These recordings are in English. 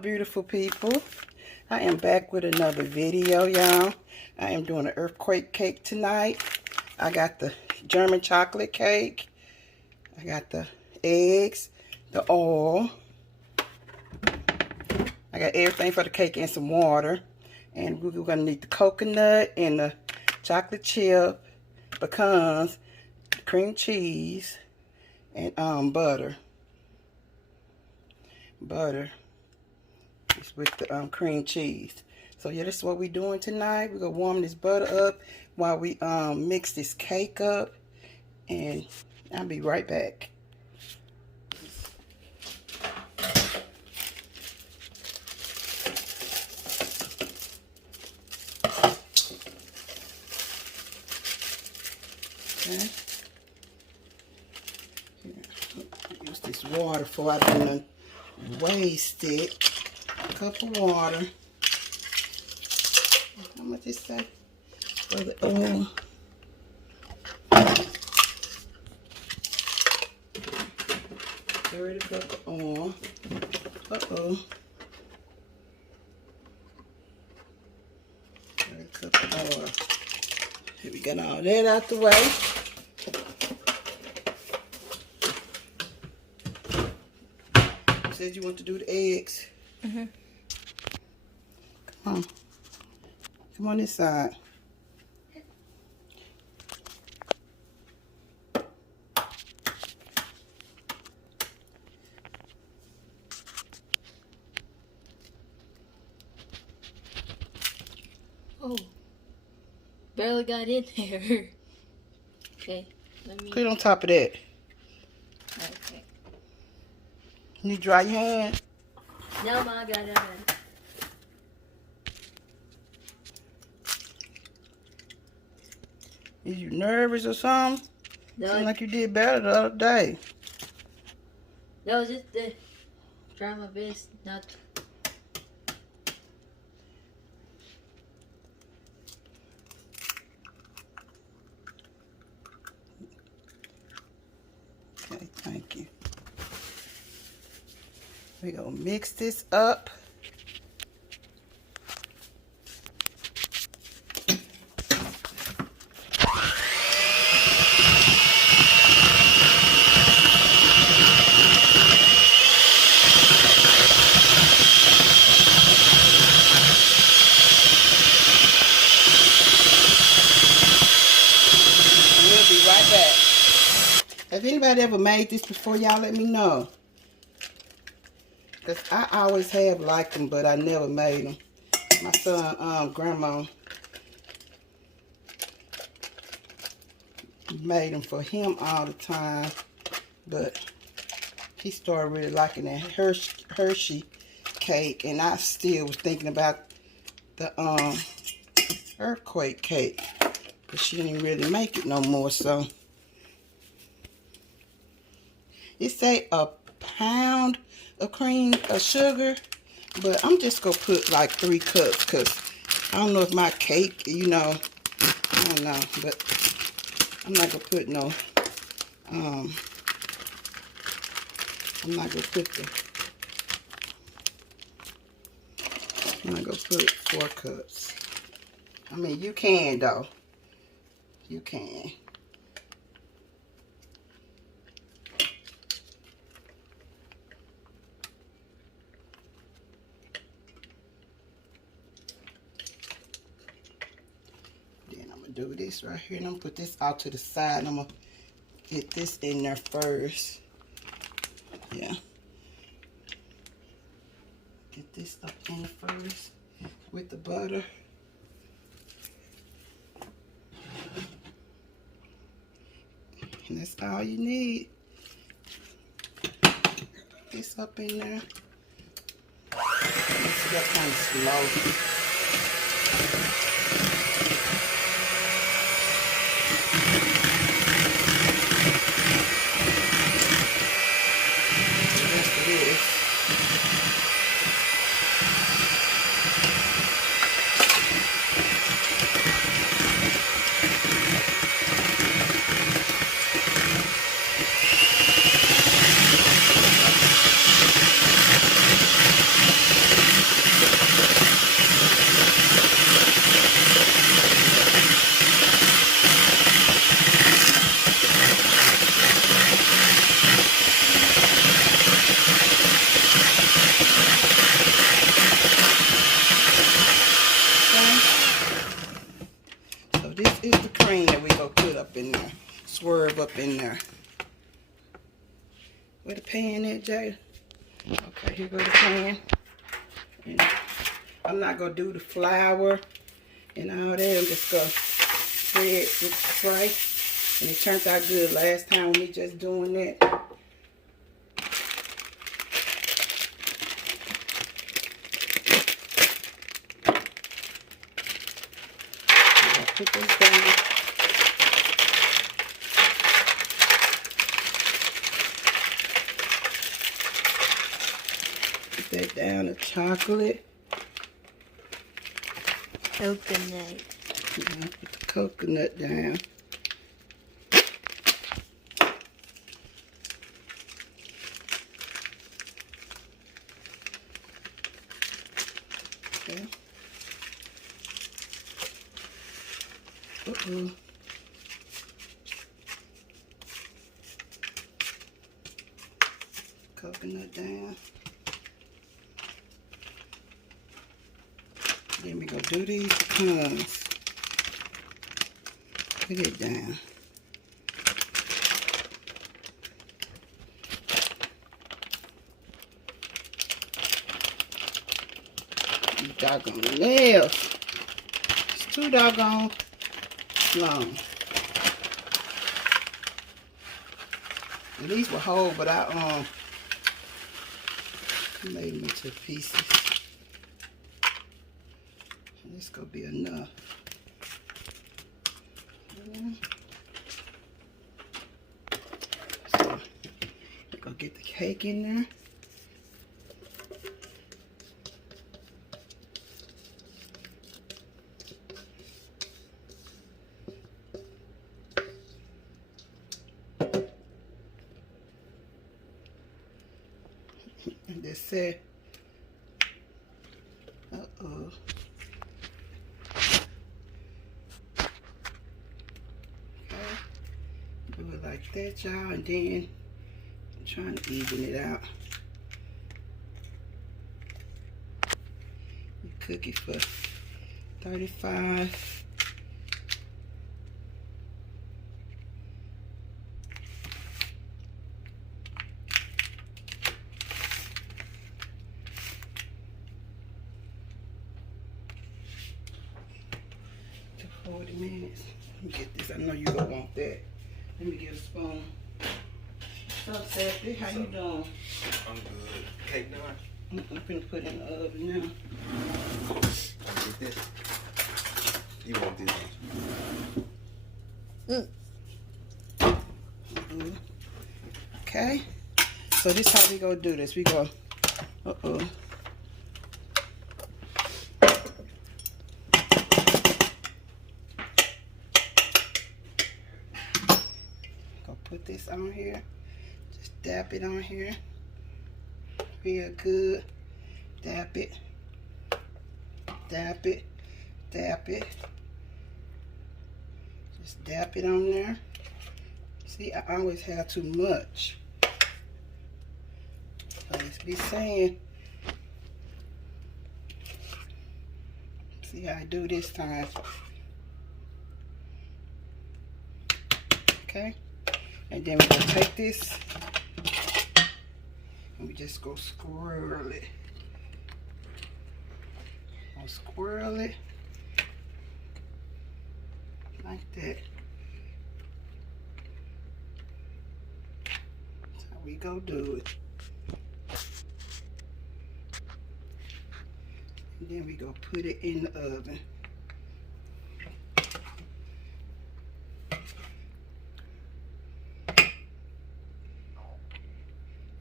beautiful people. I am back with another video, y'all. I am doing an earthquake cake tonight. I got the German chocolate cake. I got the eggs, the oil. I got everything for the cake and some water. And we're going to need the coconut and the chocolate chip, pecans, cream cheese, and butter. Butter is with the cream cheese. So yeah, this is what we're doing tonight. We're going to warm this butter up while we mix this cake up. And I'll be right back. Okay. Use this water before I done waste it. A cup of water. How much is that for the oil? Third cup of oil. Uh-oh. Third cup of oil. Here we got all that out the way. You said you want to do the eggs. Mm-hmm. Come on. Come on this side. Oh, barely got in there. Okay, let me. Put it on top of that. Okay. You dry your hand? No, Ma, I got it. Is you nervous or something? No, Seemed like you did better the other day. no, just to try my best not to. Okay, thank you. We're going to mix this up. We'll be right back. If anybody ever made this before, y'all let me know. Because I always have liked them, but I never made them. My son, grandma, made them for him all the time. But he started really liking that Hershey cake. And I still was thinking about the earthquake cake. But she didn't really make it no more, so. It say a pound of sugar, but I'm just gonna put like 3 cups because I don't know if my cake, you know, I don't know, but I'm not gonna put no, I'm not gonna put 4 cups. I mean, you can though, you can. Do this right here, and I'm gonna put this out to the side, and I'm gonna get this in there first. Yeah, get this up in first with the butter. And that's all you need. This up in there. Let's go kind of slow. up in there. Where the pan at, Jada? Okay, here go the pan. And I'm not gonna do the flour and all that. I'm just gonna spread with the spray. And it turned out good last time with me just doing that. Put this down. Put that down, the chocolate. Coconut. Yeah, put the coconut down. Okay. Uh-oh. Coconut down. Then we gonna do these pecans. Put it down. These doggone nails. It's too doggone long. And these were whole, but I made them into pieces. And this gonna be enough. Yeah. So we're gonna get the cake in there. And that's it. Uh-oh. Okay. Do it like that, y'all, and then I'm trying to even it out. You cook it for 35. To 40 minutes. Let me get this. I know you gonna want that. Let me get a spoon. What's up, Safety? How you doing? I'm good. Cake done? I'm finna put it in the oven now. Get this. You want this one? Okay. So this how we gonna do this. We go. Uh-oh. Put this on here. Just dab it on here. Real good. Dab it. Dab it. Dab it. Just dab it on there. See, I always have too much. I just be saying. See how I do this time. Okay. And then we're going to take this and we just go swirl it. I'll swirl it like that. That's how we go do it. And then we go put it in the oven.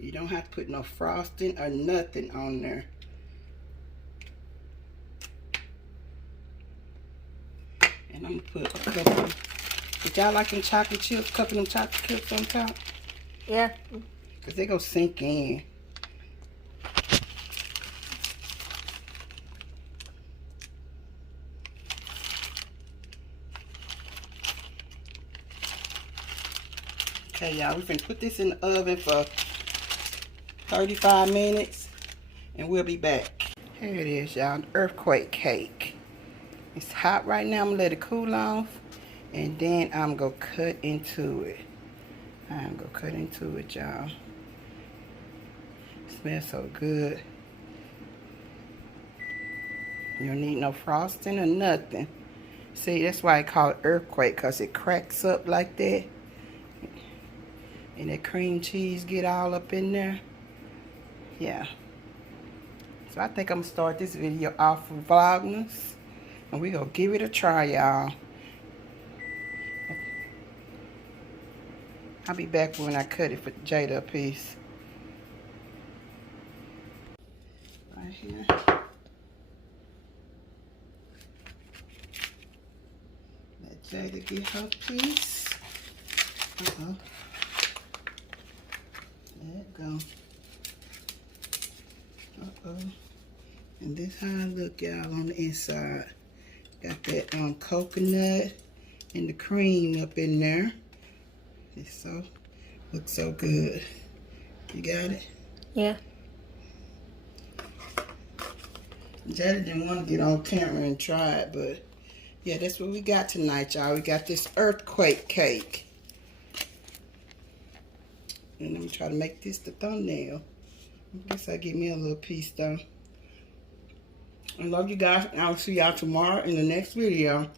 You don't have to put no frosting or nothing on there. And I'm gonna put a couple. If y'all like them chocolate chips, a couple of them chocolate chips on top. Yeah. Because they go sink in. Okay, y'all, we're gonna put this in the oven for 35 minutes and we'll be back. Here it is, y'all, earthquake cake. It's hot right now. I'm gonna let it cool off and then I'm gonna cut into it. I'm gonna cut into it, y'all. Smells so good. You don't need no frosting or nothing. See, that's why I call it earthquake, because it cracks up like that. And that cream cheese get all up in there. Yeah. So I think I'm gonna start this video off with Vlogmas. And we gonna give it a try, y'all. I'll be back when I cut it for Jada a piece. Right here. Let Jada get her piece. Uh-oh. There it go. Uh-oh. And this how I look, y'all, on the inside. Got that coconut and the cream up in there. It's so, looks so good. You got it? Yeah. Jada didn't want to get on camera and try it, but yeah, that's what we got tonight, y'all. We got this earthquake cake. And let me try to make this the thumbnail. I guess I'll give me a little piece though. I love you guys, and I'll see y'all tomorrow in the next video.